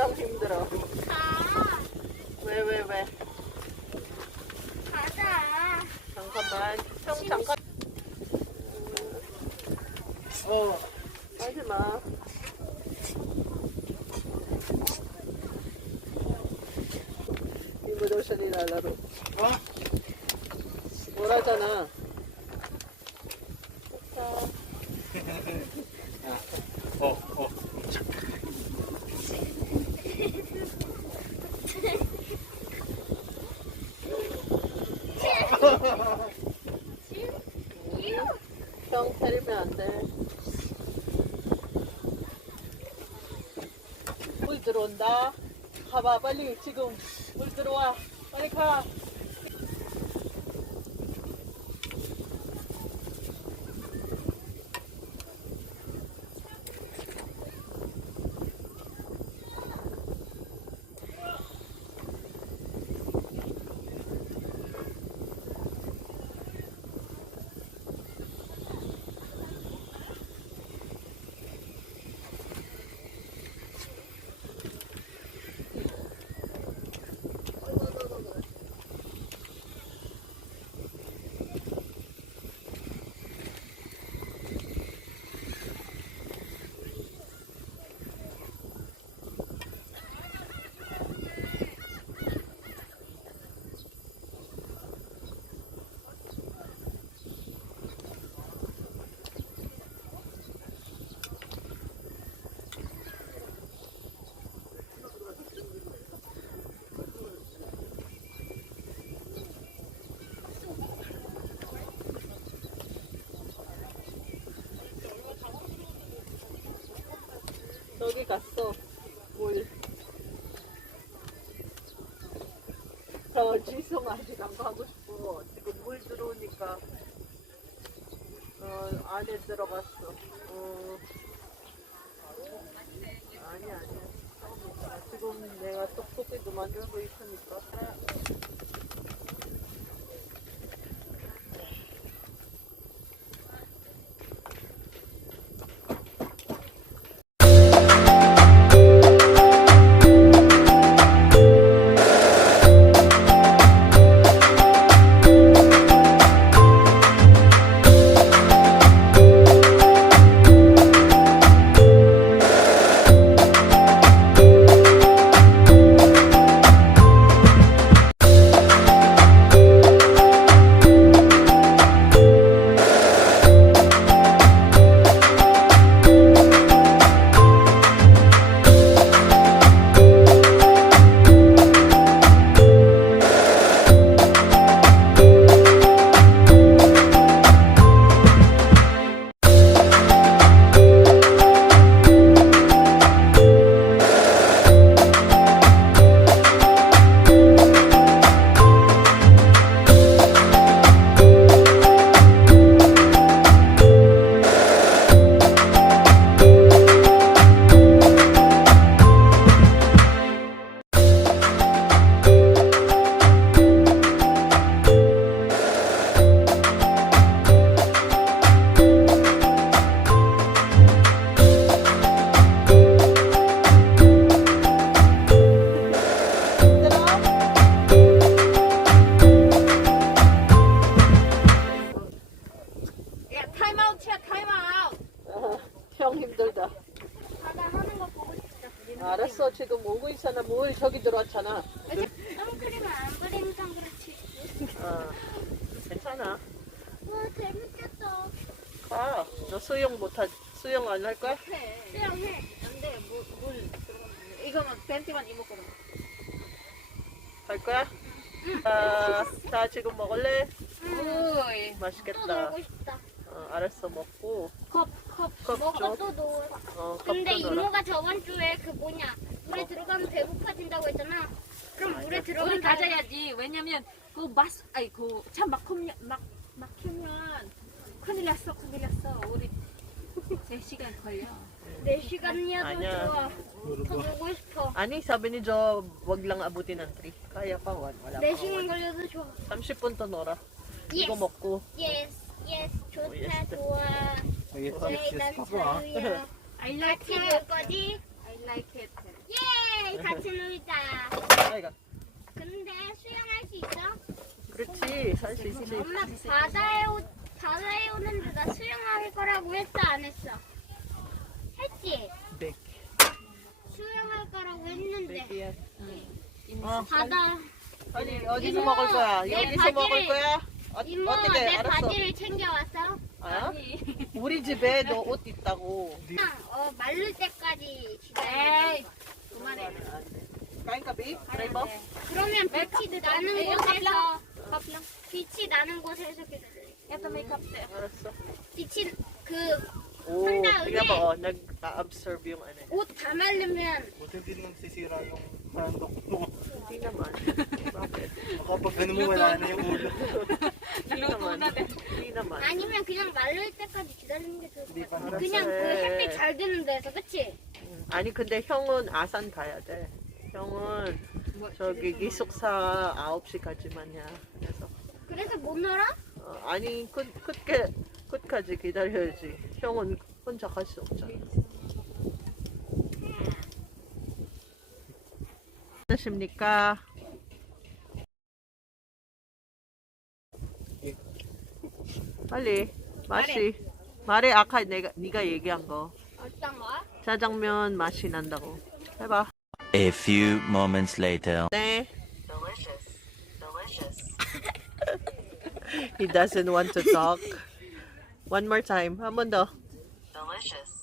형 힘들어. 가. 왜? 가자. 잠깐만. 형 잠깐. 하지 마. 이모도션이 날라로. 뭐라잖아. 형 때리면 안 돼. 물 들어온다. 가봐 빨리. 지금 물 들어와. 빨리 가. 저기 갔어. 물. 지성 아직 안 가고 싶어. 지금 물 들어오니까 안에 들어갔어. 아니야. 지금 내가 떡볶이도 만들고 있으니까. 형 힘들다. 나 하는 거 보고 싶다. 알았어. 지금 오고 있잖아. 물 저기 들어왔잖아. 선크림을 안 바르니까 그렇지. 괜찮아. 와, 재밌겠다. 가. 너 수영 안 할 거야? 수영해. 안 돼. 물 들어가면 이거만 팬티만 입었거든. 갈 거야? 자, 지금 먹을래? 우이. 또 맛있겠다. 놀고 싶다. 알았어. 먹고. 컵. 먹어 줘. 또 놀아. 컵도 근데 넣어라. 이모가 저번 주에 그 뭐냐 물에 들어가면 배고파진다고 했잖아. 그럼 물에 우리 들어가면 가져야지. 왜냐면 그참 막히면 큰일 났어. 우리 3시간 걸려. 4시간이어도 아니야. 좋아. 더 놀고 싶어. 아니, sabi ni Jo, wag lang abutin ng 3. Kaya pa, wala pa. 4시간 걸려도 좋아. 30분 더 놀아. 이거 Yes. 먹고. yes, 좋다, yes. 좋아. Yes, 네, 난 자유야. I like 같이 it. 놀 거지? like it. 예, 같이 놀자. 아이가. 근데 수영할 수 있어? 그렇지, 살 수 있지. 엄마 바다에 오는데 나 수영할 거라고 했어 안 했어? 했지? 백. 수영할 거라고 했는데 백이야. 바다 아니 어디서 이모, 먹을 거야? 내 여기서 먹을 바지를- 거야? 이모 어떻게 내 알았어? 바지를 챙겨왔어? 아? 우리 집에 너 옷 있다고. 그냥 마를 때까지 기다려. Hey, 그만해. Kain ka, babe? Rainbow? 그러면 빛이 나는 Eh, yung cup 곳에서 lang. Cup lang. 빛이 나는 곳에서 기다려. Ito may cup there. 알았어. 빛이 그 오, 한 tingnan mo, 다음에 oh, nag-absorb yung ano. 옷 다 말르면 Buti din nagsisira yung handok mo. Hindi naman. Bakit? Baka pag ganun mo wala na yung ulo. Hindi naman. Hindi naman. 아니면 그냥 마를 때까지 기다리는 게 좋을 것 같아. 알았어. 그냥 그 햇빛 잘 드는 데서 그치? 아니 근데 형은 아산 가야 돼. 형은 저기 기숙사 9시까지만이야. 그래서 못 놀아? 아니 끝까지 기다려야지. 형은 혼자 갈 수 없잖아. 어떠십니까? 빨리 맛이 말해. 아까 네가 얘기한 거 어떤 거? 짜장면 맛이 난다고 해봐. A few moments later. 네. He doesn't want to talk. One more time. 한 번 더. Delicious.